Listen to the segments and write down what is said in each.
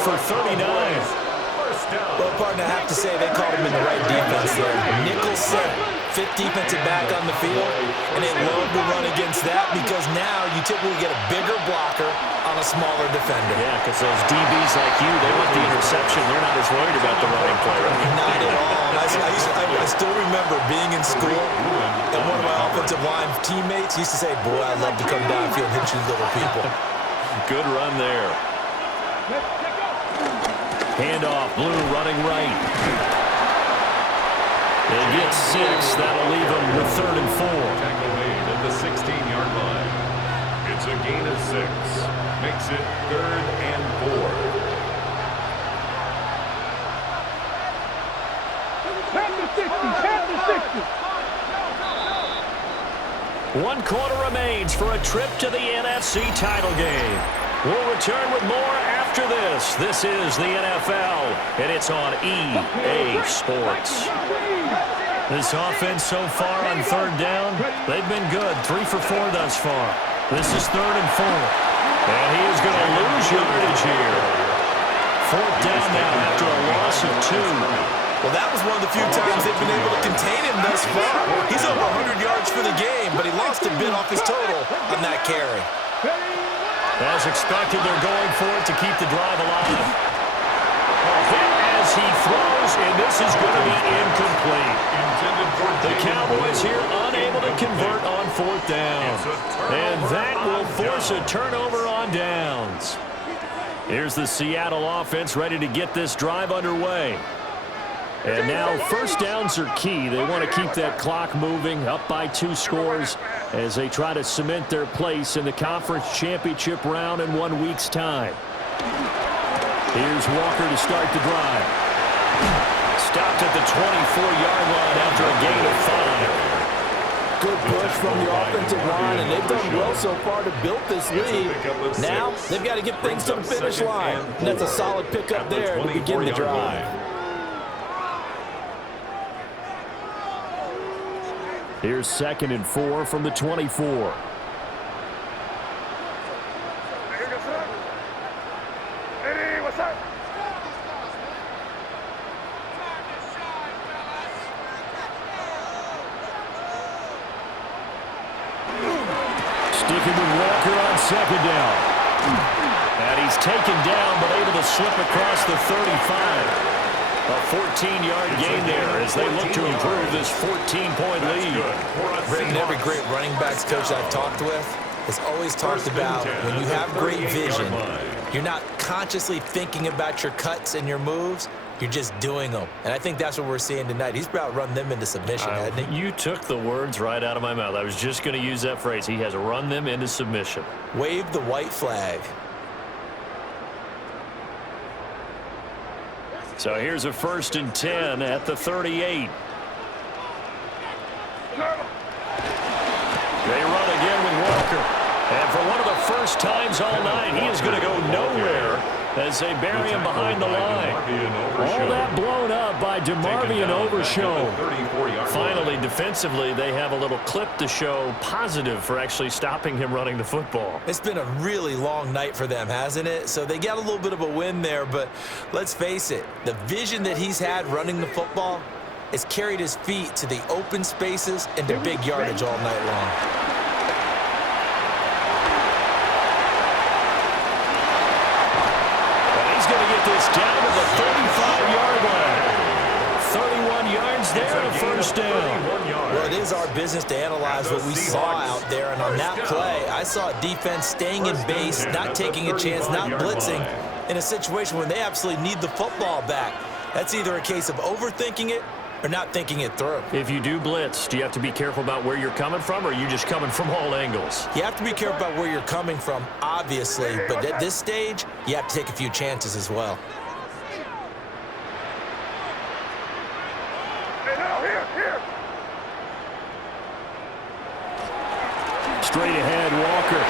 for 39. Well, partner, I have to say they called him in the right defense there. Nickel set, fifth defensive back on the field, and they love to run against that because now you typically get a bigger blocker on a smaller defender. Yeah, because those DBs like you, they want the interception. They're not as worried about the running play. Right? Not at all. I still remember being in school, and one of my offensive line teammates used to say, boy, I'd love to come downfield and hit you little people. Good run there. Handoff, Blue running right. They get 6. That'll leave them with 3rd and 4. Tackle made at the 16-yard line. It's a gain of 6. Makes it 3rd and 4. 1 quarter remains for a trip to the NFC title game. We'll return with more after this. This is the NFL, and it's on EA Sports. This offense so far on 3rd down, they've been good. 3 for 4 thus far. This is 3rd and 4. And he is going to lose yardage here. 4th down now after a loss of 2. Well, that was one of the few times they've been able to contain him thus far. He's over 100 yards for the game, but he lost a bit off his total on that carry. As expected, they're going for it to keep the drive alive. A hit as he throws, and this is going to be incomplete. The Cowboys here unable to convert on 4th down. And that will force a turnover on downs. Here's the Seattle offense ready to get this drive underway. And now 1st downs are key. They want to keep that clock moving, up by 2 scores as they try to cement their place in the conference championship round in 1 week's time. Here's Walker to start the drive. Stopped at the 24-yard line after a gain of 5. Good push from the offensive line, and they've done well so far to build this lead. Now they've got to get things to the finish line. And that's a solid pickup there to begin the drive. Here's 2nd and 4 from the 24. Sticking with Walker on 2nd down. And he's taken down but able to slip across the 35. A 14-yard gain there as they look to improve this 14-point lead. Britton, every great running backs coach I've talked with has always talked about when you have great vision, you're not consciously thinking about your cuts and your moves. You're just doing them. And I think that's what we're seeing tonight. He's about run them into submission, hasn't he? You took the words right out of my mouth. I was just going to use that phrase. He has run them into submission. Wave the white flag. So here's a 1st and 10 at the 38. They run again with Walker. And for one of the first times all night, he is going to go nowhere as they bury him behind the line. All that blown up by DeMarvion Overshown. Finally, defensively, they have a little clip to show positive for actually stopping him running the football. It's been a really long night for them, hasn't it? So they got a little bit of a win there, but let's face it, the vision that he's had running the football has carried his feet to the open spaces and to big yardage all night long. This down to the 35-yard line. 31 yards there, a 1st down. Well, it is our business to analyze what we saw out there, and on that play, I saw a defense staying in base, not taking a chance, not blitzing, in a situation when they absolutely need the football back. That's either a case of overthinking it or not thinking it through. If you do blitz, do you have to be careful about where you're coming from, or are you just coming from all angles? You have to be careful about where you're coming from, obviously, but at this stage, you have to take a few chances as well. Straight ahead, Walker.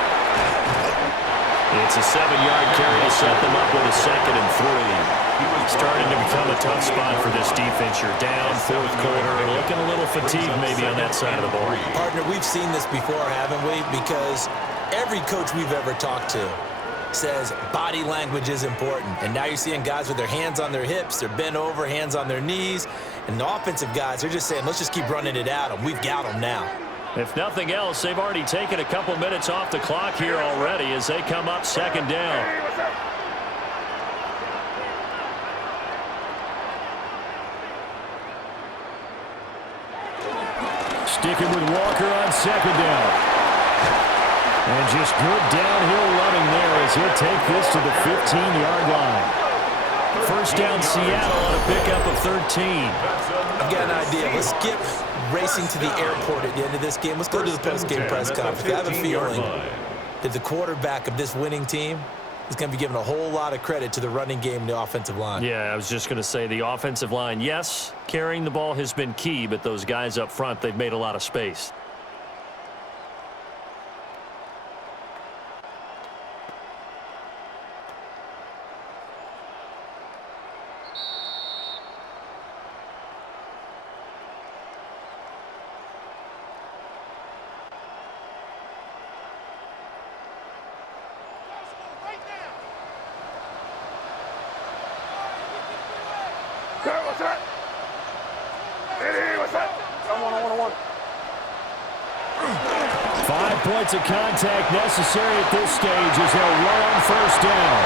It's a 7-yard carry to set them up with a 2nd and 3. Starting to become a tough spot for this defense. You're down 4th quarter, looking a little fatigued maybe on that side of the ball. Partner, we've seen this before, haven't we? Because every coach we've ever talked to says body language is important. And now you're seeing guys with their hands on their hips, they're bent over, hands on their knees. And the offensive guys, they're just saying, let's just keep running it at them. We've got them now. If nothing else, they've already taken a couple minutes off the clock here already as they come up second down. Sticking with Walker on second down. And just good downhill running there as he'll take this to the 15-yard line. First down Seattle on a pickup of 13. I've got an idea. Let's skip racing to the airport at the end of this game. Let's go to the post-game press conference. I have a feeling that the quarterback of this winning team is going to be given a whole lot of credit to the running game and the offensive line. Yeah, I was just going to say the offensive line, yes, carrying the ball has been key, but those guys up front, they've made a lot of space. What's that? Eddie, what's that? One. 5 points of contact necessary at this stage as they'll run on first down.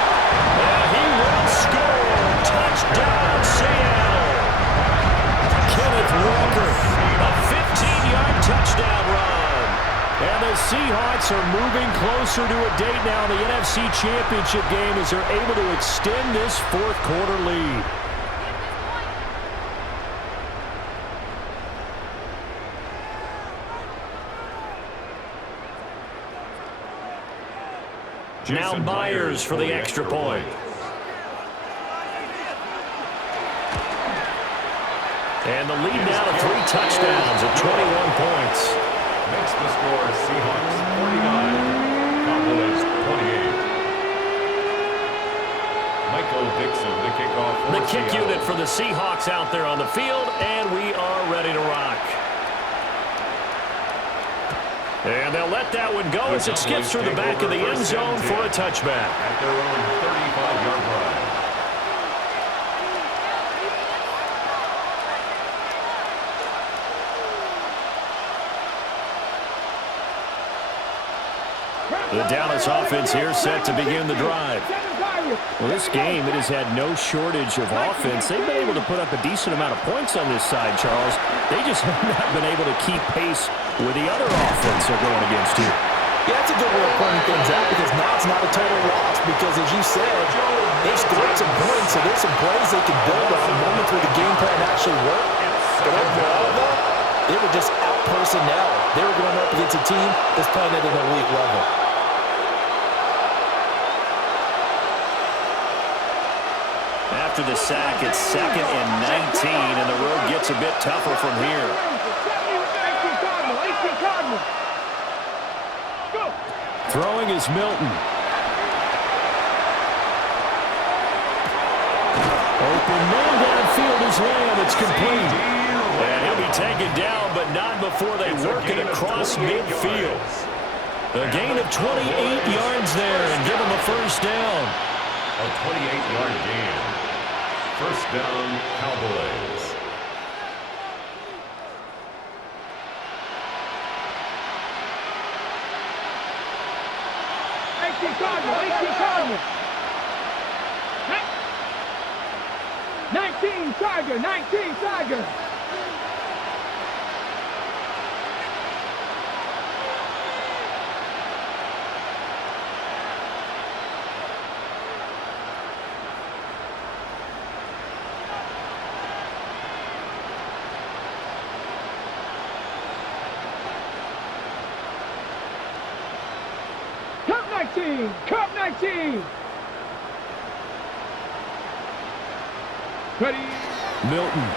And he will score. Touchdown, Seattle. Kenneth Walker, a 15-yard touchdown run. And the Seahawks are moving closer to a date now in the NFC Championship game as they're able to extend this fourth quarter lead. Now Myers for the extra point. And the lead now to 3 touchdowns at 21 points. Makes the score Seahawks 49, Cowboys 28. Michael Dixon, the kickoff for The kick Seattle. unit for the Seahawks out there on the field, and we are ready to rock. And they'll let that one go as it skips through the back of the end zone for a touchback. At their own 35-yard line. The Dallas offense here set to begin the drive. Well, this game, it has had no shortage of offense. They've been able to put up a decent amount of points on this side, Charles. They just have not been able to keep pace with the other offense they're going against here. Yeah, that's a good way of pointing things out because now it's not a total loss because, as you said, they've scored some points, so there's some plays they can build on, moments where the game plan actually worked. But overall, though, they were just out personnel. They were going up against a team that's playing at an elite level. After the sack, it's 2nd and 19, and the road gets a bit tougher from here. Throwing is Milton. Open man downfield is Lamb. It's complete. And he'll be taken down, but not before they work it across midfield. A gain of 28 yards there and give him a first down. A 28-yard gain. First down, Cowboys. Cardinal. 19 Tiger. Cup 19. Ready. Milton.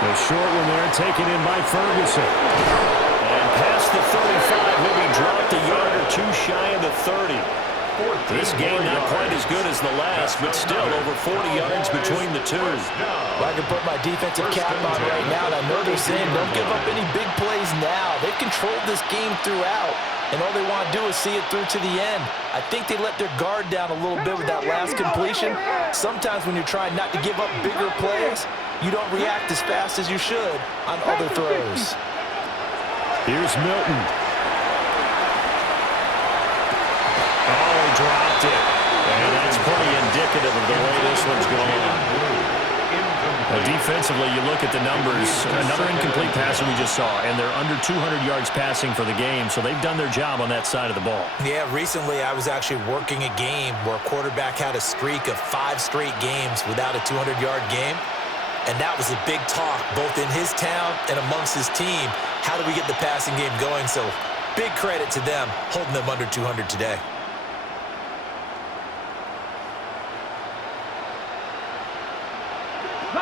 The short one there taken in by Ferguson. And past the 35, he'll be dropped a yard or two shy of the 30. This game not quite as good as the last, but still over 40 yards between the two. Well, I can put my defensive cap on right now, and I know they're saying don't give up any big plays now. They've controlled this game throughout, and all they want to do is see it through to the end. I think they let their guard down a little bit with that last completion. Sometimes when you're trying not to give up bigger plays, you don't react as fast as you should on other throws. Here's Milton. Oh, he dropped it. And that's pretty indicative of the way this one's going. Defensively, you look at the numbers. Another incomplete pass that we just saw, and they're under 200 yards passing for the game, so they've done their job on that side of the ball. Yeah, recently I was actually working a game where a quarterback had a streak of 5 straight games without a 200-yard game, and that was a big talk both in his town and amongst his team. How do we get the passing game going? So big credit to them holding them under 200 today.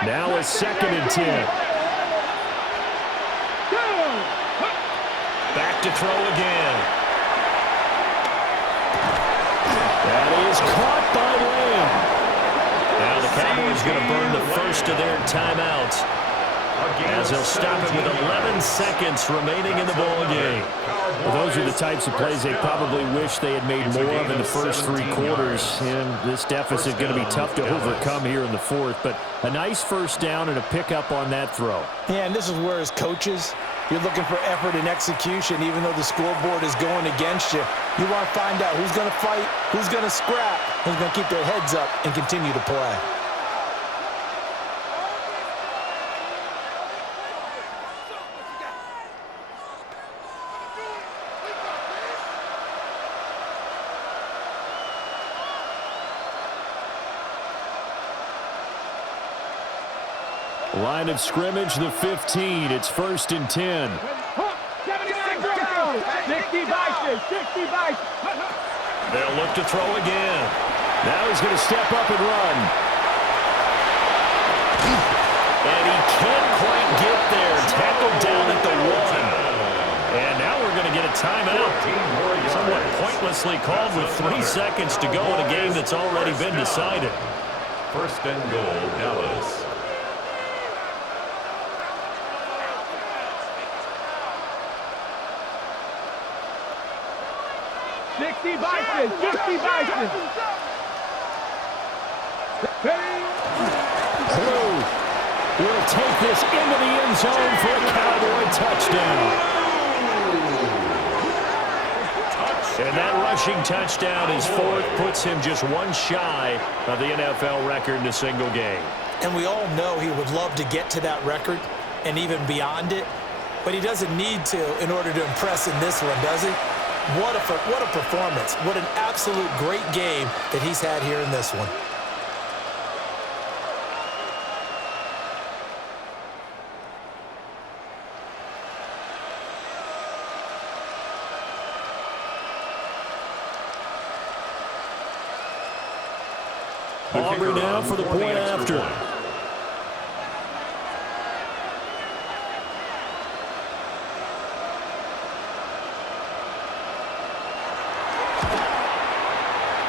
Now it's 2nd and 10. Back to throw again. That is caught by Lamb. Now the Cowboys going to burn the first of their timeouts, as they'll stop it with 11 seconds remaining in the ball game. Well, those are the types of plays they probably wish they had made more of in the first 3 quarters. And this deficit going to be tough to overcome here in the 4th. But a nice first down and a pickup on that throw. Yeah, and this is where as coaches, you're looking for effort and execution, even though the scoreboard is going against you. You want to find out who's going to fight, who's going to scrap, who's going to keep their heads up and continue to play. Line of scrimmage, the 15. It's 1st and 10. 60 Bison, 60 Bison. They'll look to throw again. Now he's going to step up and run. And he can't quite get there. Tackled down at the 1. And now we're going to get a timeout. Somewhat pointlessly called with 3 seconds to go in a game that's already been decided. 1st and goal, Dallas. 60 Bison, 60 Bison. Blue will take this into the end zone for a Cowboy touchdown. And that rushing touchdown is 4th, puts him just 1 shy of the NFL record in a single game. And we all know he would love to get to that record and even beyond it, but he doesn't need to in order to impress in this one, does he? What a performance. What an absolute great game that he's had here in this one. Aubrey now for the point after.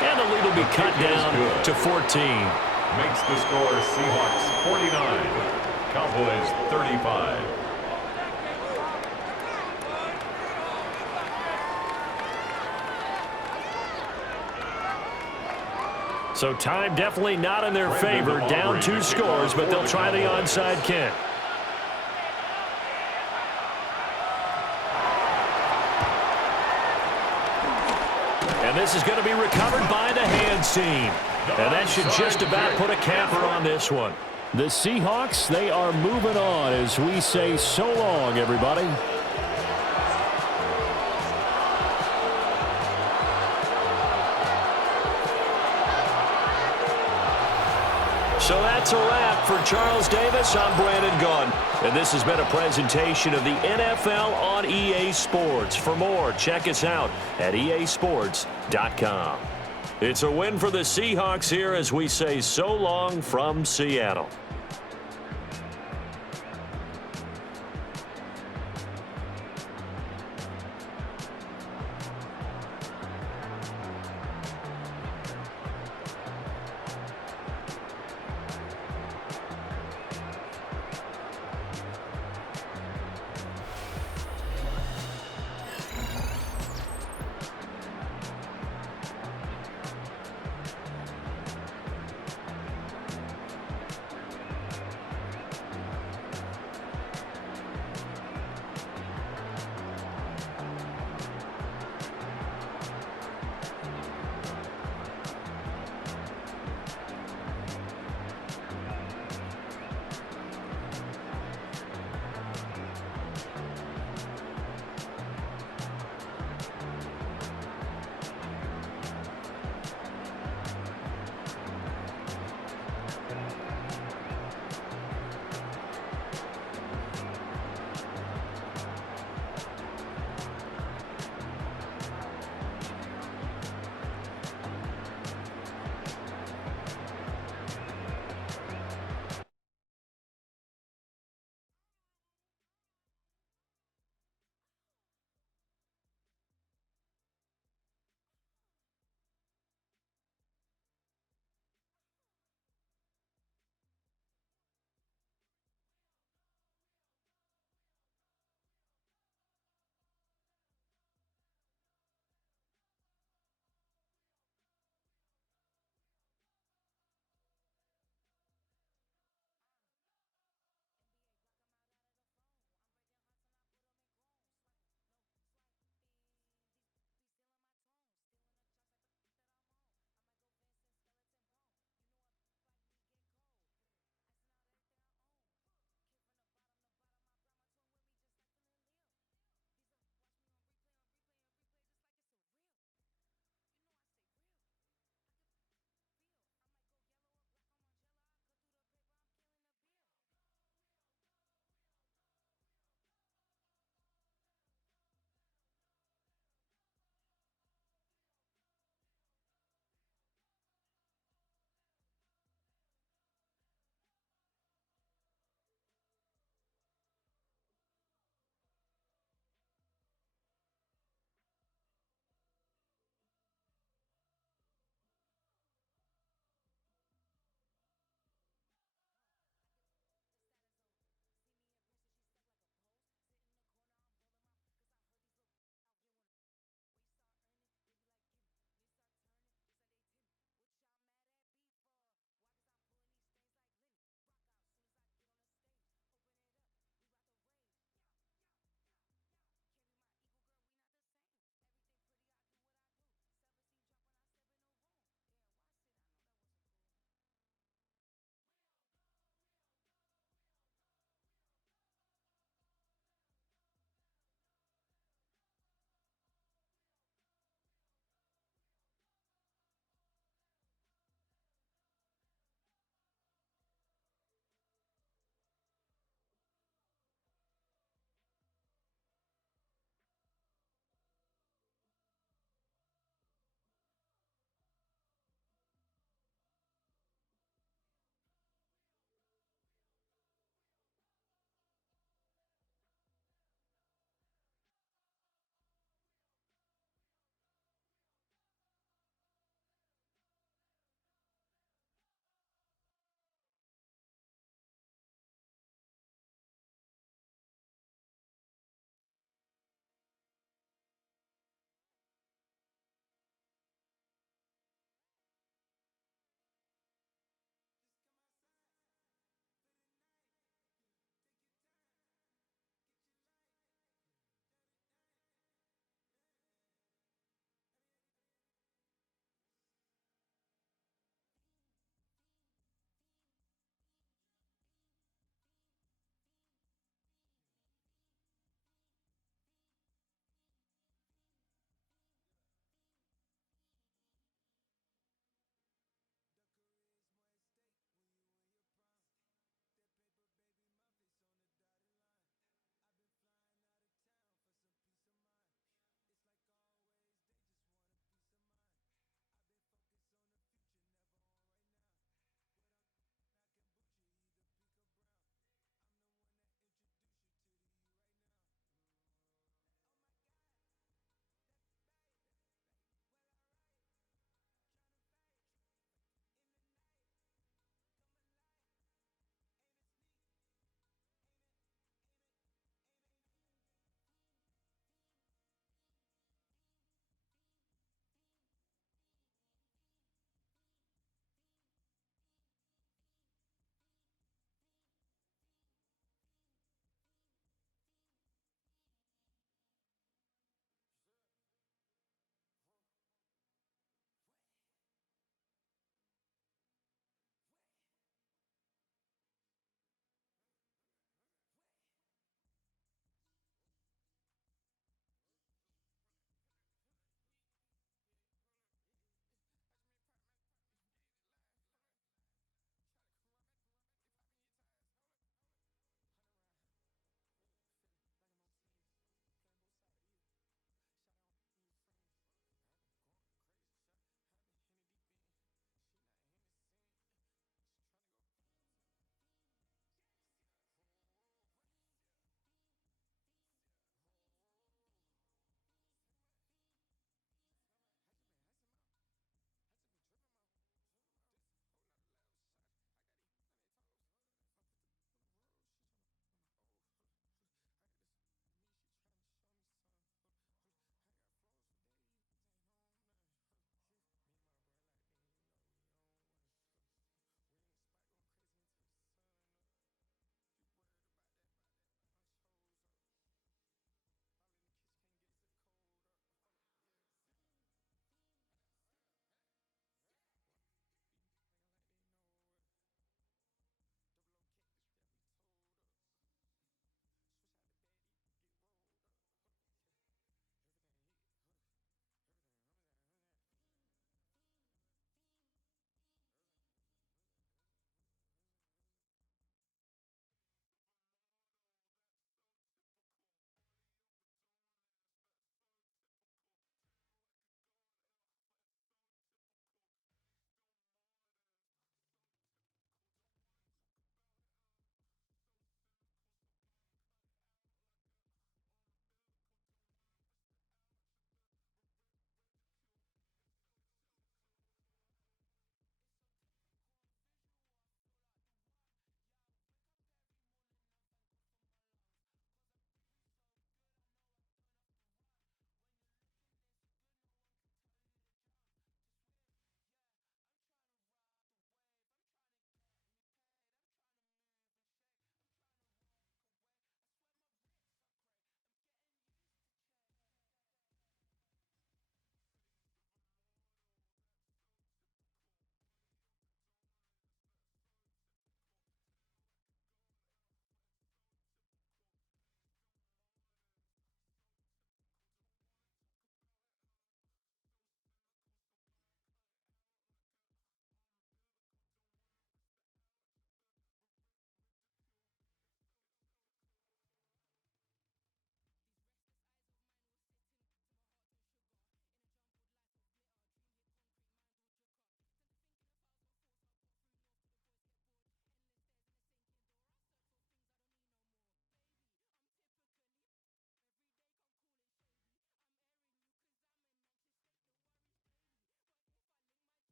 And the lead will be cut down to 14. Makes the score Seahawks 49, Cowboys 35. So time definitely not in their favor. Down 2 scores, but they'll try the onside kick. And this is going to be recovered by the hands team. And that should just about put a capper on this one. The Seahawks, they are moving on as we say so long, everybody. So that's a wrap. For Charles Davis, I'm Brandon Gunn. And this has been a presentation of the NFL on EA Sports. For more, check us out at easports.com. It's a win for the Seahawks here as we say so long from Seattle.